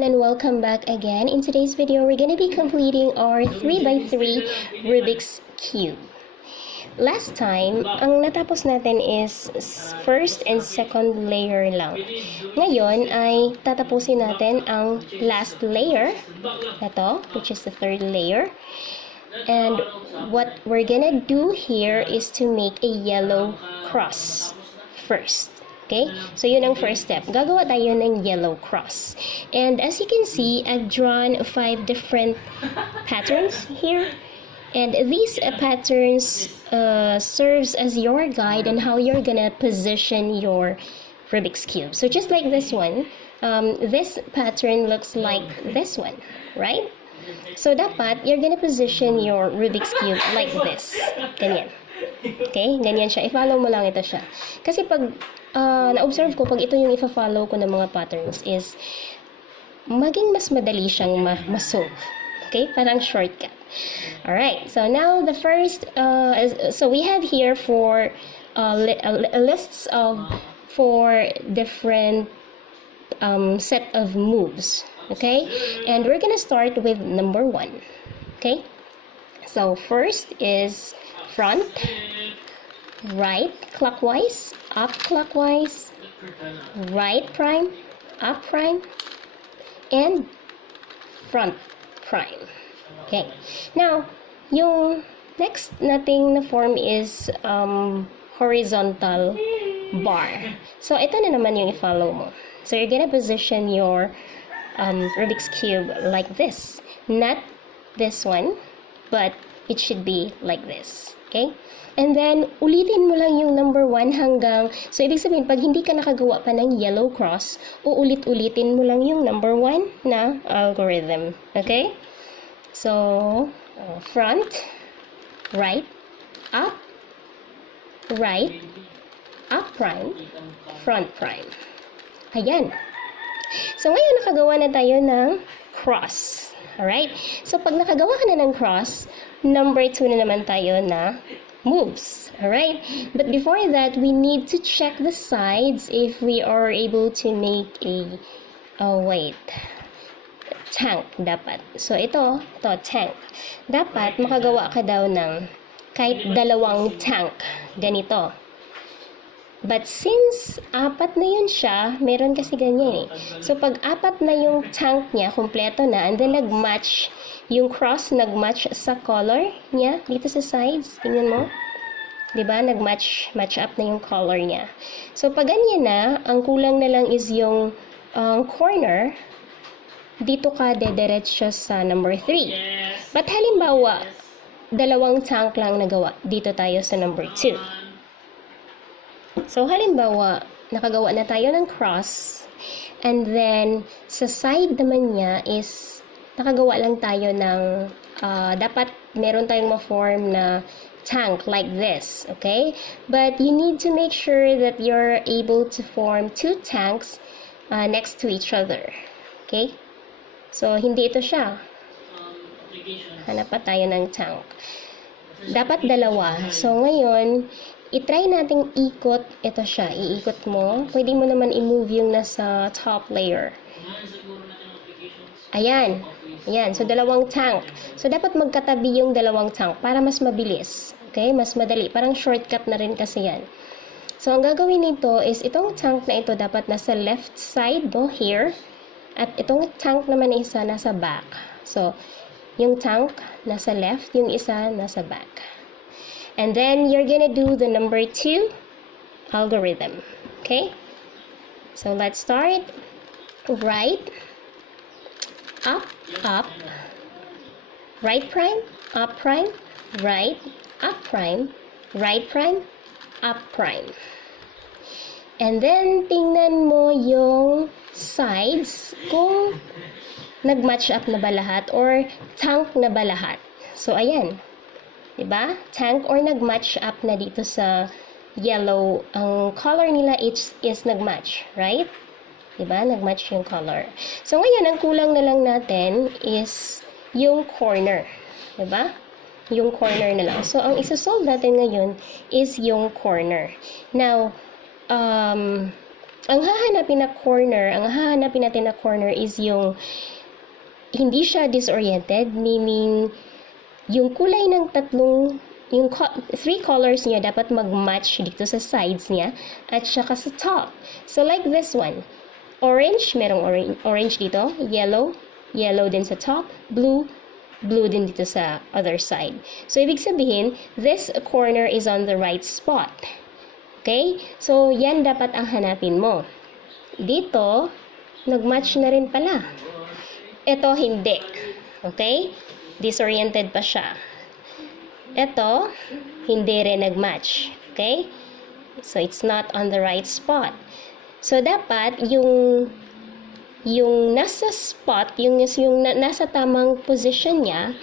everyone, and welcome back again. In today's video, we're going to be completing our 3x3 Rubik's Cube. Last time, ang natapos natin is first and second layer lang. Ngayon ay tatapusin natin ang last layer, ito, which is the third layer. And what we're gonna do here is to make a yellow cross first. Okay? So, yun ang first step. Gagawa tayo ng yellow cross. And as you can see, I've drawn 5 different patterns here. And these patterns serves as your guide on how you're gonna position your Rubik's Cube. So, just like this one, this pattern looks like this one, right? So, dapat, you're gonna position your Rubik's Cube like this. Ganyan. Okay? Ganyan siya. I-follow mo lang ito siya. Kasi pag na-observe ko, pag ito yung i-follow ko ng mga patterns is maging mas madali siyang ma-solve. Okay? Parang shortcut. Alright. So, now the first, so we have here for lists of 4 different set of moves. Okay? And we're gonna start with number 1. Okay? So, first is front, right clockwise, up clockwise, right prime, up prime, and front prime. Okay. Now, yung next nating na form is horizontal bar. So, ito na naman yung i-follow mo. So, you're gonna position your Rubik's Cube like this. Not this one, but it should be like this. Okay? And then, ulitin mo lang yung number 1 hanggang, so ibig sabihin, pag hindi ka nakagawa pa ng yellow cross, uulit-ulitin mo lang yung number 1 na algorithm. Okay? So, front, right, up prime, front prime. Ayan. So, ngayon nakagawa na tayo ng cross. Alright? So, pag nakagawa ka na ng cross, number 2 na naman tayo na moves. Alright? But before that, we need to check the sides if we are able to make a, tank dapat. So, ito tank. Dapat makagawa ka daw ng kahit 2 tank. Ganito. But since 4 na yun siya, meron kasi ganyan eh. So, pag 4 na yung tank niya, kompleto na, and then nag-match, yung cross nag-match sa color niya, dito sa sides, tingnan mo. Diba? Nag-match up na yung color niya. So, pag ganyan na, ang kulang na lang is yung corner, dito ka dediretso sa number 3. But halimbawa, 2 tank lang nagawa, dito tayo sa number 2. So, halimbawa, nakagawa na tayo ng cross, and then, sa side naman niya is, nakagawa lang tayo ng, dapat meron tayong ma-form na tank like this, okay? But, you need to make sure that you're able to form 2 tanks next to each other, okay? So, hindi ito siya. Hanap pa tayo ng tank. Dapat 2. So, ngayon, i-try nating ikot, ito siya, iikot mo. Pwede mo naman i-move yung nasa top layer. Ayan. Ayan. So, 2 tank. So, dapat magkatabi yung 2 tank para mas mabilis. Okay? Mas madali. Parang shortcut na rin kasi yan. So, ang gagawin nito is, itong tank na ito dapat nasa left side, no? Here. At itong tank naman isa nasa back. So, yung tank nasa left, yung isa nasa back. And then, you're gonna do the number 2 algorithm. Okay? So, let's start. Right, up, right prime, up prime, right, up prime, right prime, up prime. And then, tingnan mo yung sides kung nag-match up na ba lahat or tank na ba lahat. So, ayan. Diba? Tank or nag-match up na dito sa yellow. Ang color nila is nag-match, right? Diba? Nag-match yung color. So, ngayon, ang kulang na lang natin is yung corner. Diba? Yung corner na lang. So, ang isa-solve natin ngayon is yung corner. Now, Ang hahanapin natin na corner is yung hindi siya disoriented, meaning yung kulay ng yung three colors niya dapat mag-match dito sa sides niya at saka sa top. So like this one, orange, merong orange dito, yellow din sa top, blue din dito sa other side. So ibig sabihin, this corner is on the right spot. Okay? So yan dapat ang hanapin mo. Dito, nag-match na rin pala. Ito hindi. Okay? Disoriented pa siya. Ito, hindi rin nag-match. Okay? So, it's not on the right spot. So, dapat yung nasa spot, yung nasa tamang position niya,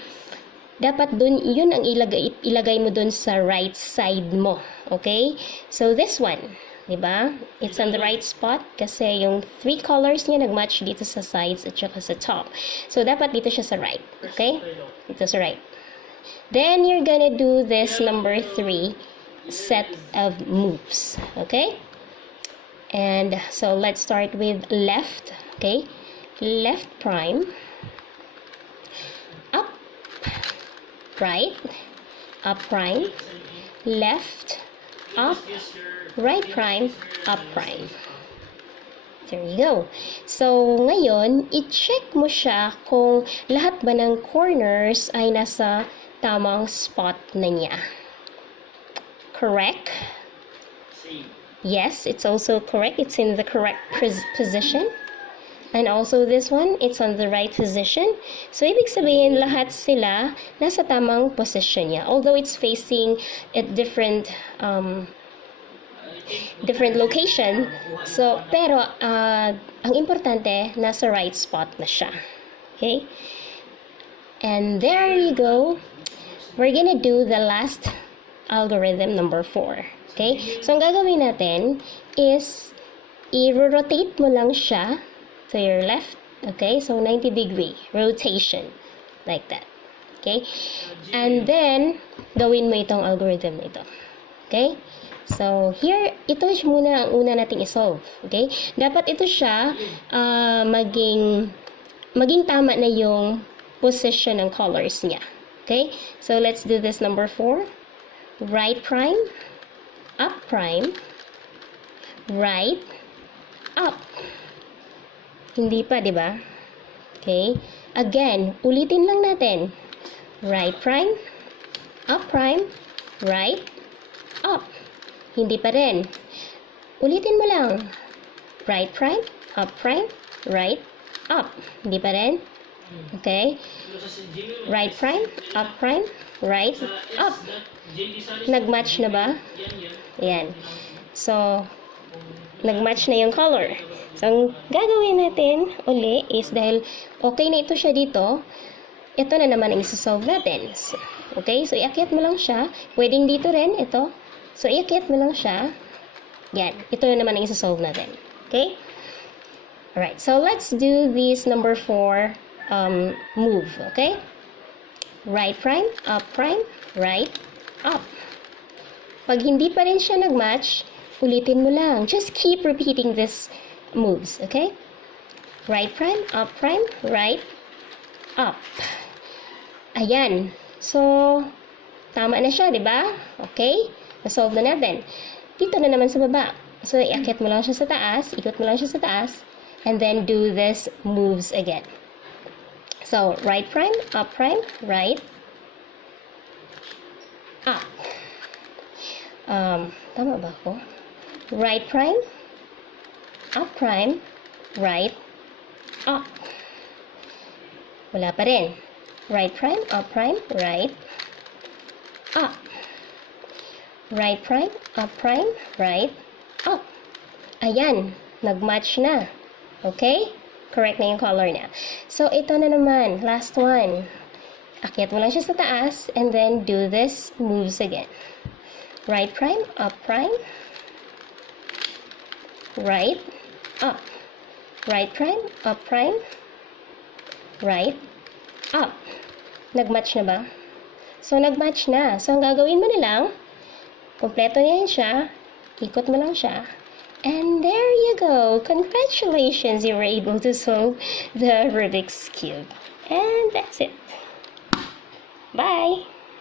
dapat dun, yun ang ilagay mo dun sa right side mo. Okay? So, this one, diba? It's on the right spot kasi yung three colors niya nag-match dito sa sides at saka sa top. So, dapat dito siya sa right. Okay? Dito sa right. Then, you're gonna do this number 3 set of moves. Okay? And so, let's start with left. Okay? Left prime. Up. Right. Up prime. Left. Up. Right prime, up prime. There you go. So, ngayon, i-check mo siya kung lahat ba ng corners ay nasa tamang spot na niya. Correct? Yes, it's also correct. It's in the correct position. And also this one, it's on the right position. So, ibig sabihin, lahat sila nasa tamang position niya. Although it's facing at different location. So, pero, ang importante, nasa right spot na siya. Okay? And there you go. We're gonna do the last algorithm, number 4. Okay? So, ang gagawin natin is, i-rotate mo lang siya to your left. Okay? So, 90-degree rotation. Like that. Okay? And then, gawin mo itong algorithm na ito. Okay? So, here, ito muna ang una nating isolve. Okay? Dapat ito siya maging tama na yung position ng colors niya. Okay? So, let's do this number 4. Right prime, up prime, right, up. Hindi pa, di ba? Okay? Again, ulitin lang natin. Right prime, up prime, right, up. Hindi pa rin. Ulitin mo lang. Right prime, up prime, right, up. Hindi pa rin. Okay? Right prime, up prime, right, up. Nag-match na ba? Ayan. So, nag-match na yung color. So, ang gagawin natin uli is dahil okay na ito siya dito, ito na naman ang isa-solve natin. Okay? So, iakyat mo lang siya. Pwedeng dito rin, ito. So, iakit mo lang siya. Yan. Ito na naman ang isa-solve natin. Okay? Alright. So, let's do this number 4 move. Okay? Right prime, up prime, right, up. Pag hindi pa rin siya nag-match, ulitin mo lang. Just keep repeating this moves. Okay? Right prime, up prime, right, up. Ayan. So, tama na siya, di ba? Okay? Na-solve na natin. Dito na naman sa baba. So, iakit mo lang siya sa taas, ikot mo lang siya sa taas, and then do this moves again. So, right prime, right, up. Tama ba ako? Right prime, right, up. Wala pa rin. Right prime, right, up. Right prime, right, up. Ayan, nag-match na. Okay? Correct na yung color niya. So, ito na naman, last one. Akyat mo lang siya sa taas, and then do this moves again. Right prime, right, up. Right prime, right, up. Nag-match na ba? So, nag-match na. So, ang gagawin mo na lang, kompleto na yan siya, ikot mo lang siya, And there you go. Congratulations, you were able to solve the Rubik's Cube. And that's it. Bye!